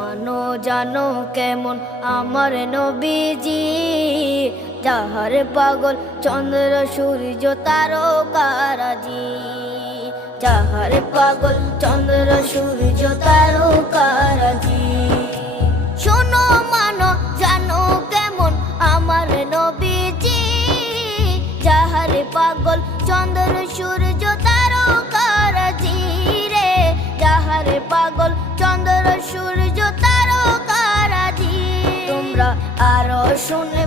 মানো জানো কেমন আমার নবীজি, যাহার পাগল চন্দ্র সূর্য তারকারাজি, যাহার পাগল চন্দ্র সূর্য তারকারাজি। শোনো মানো জানো কেমন আমার নবীজি, যাহার পাগল চন্দ্র সূর্য তারকারাজি রে, যাহার পাগল চন্দ্র সূর্য তারকারাজি। তোমরা আরো শুনে